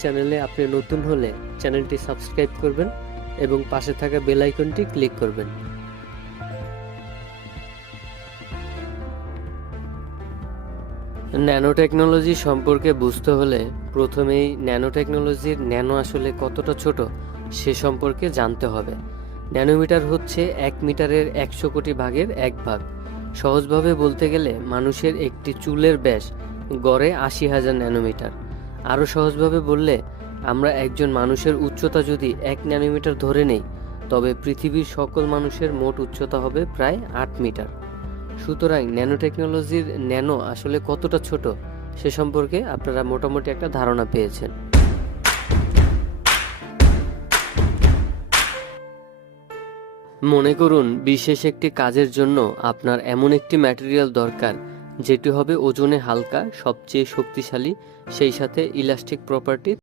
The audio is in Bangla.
চ্যানেলে আপনি নতুন হলে চ্যানেলটি সাবস্ক্রাইব করবেন এবং পাশে থাকা বেল আইকনটি ক্লিক করবেন। ন্যানো টেকনোলজি সম্পর্কে বুঝতে হলে প্রথমেই ন্যানো টেকনোলজির ন্যানো আসলে কতটা ছোট সে সম্পর্কে জানতে হবে। ন্যানোমিটার হচ্ছে 1 মিটারের 100 কোটি ভাগের 1 ভাগ। সহজভাবে বলতে গেলে মানুষের একটি চুলের ব্যাস গড়ে 80,000 ন্যানোমিটার। আরও সহজভাবে বললে আমরা একজন মানুষের উচ্চতা যদি 1 ন্যানোমিটার ধরে নেই, তবে পৃথিবীর সকল মানুষের মোট উচ্চতা হবে প্রায় 8 মিটার। সুতরাং ন্যানো টেকনোলজির ন্যানো আসলে কতটা ছোট সে সম্পর্কে আপনারা মোটামুটি একটা ধারণা পেয়েছেন। মনে করুন বিশেষ একটি কাজের জন্য আপনার এমন একটি ম্যাটেরিয়াল দরকার যেটি হবে ওজনে হালকা, সবচেয়ে শক্তিশালী, সেই সাথে ইলাস্টিক প্রপার্টি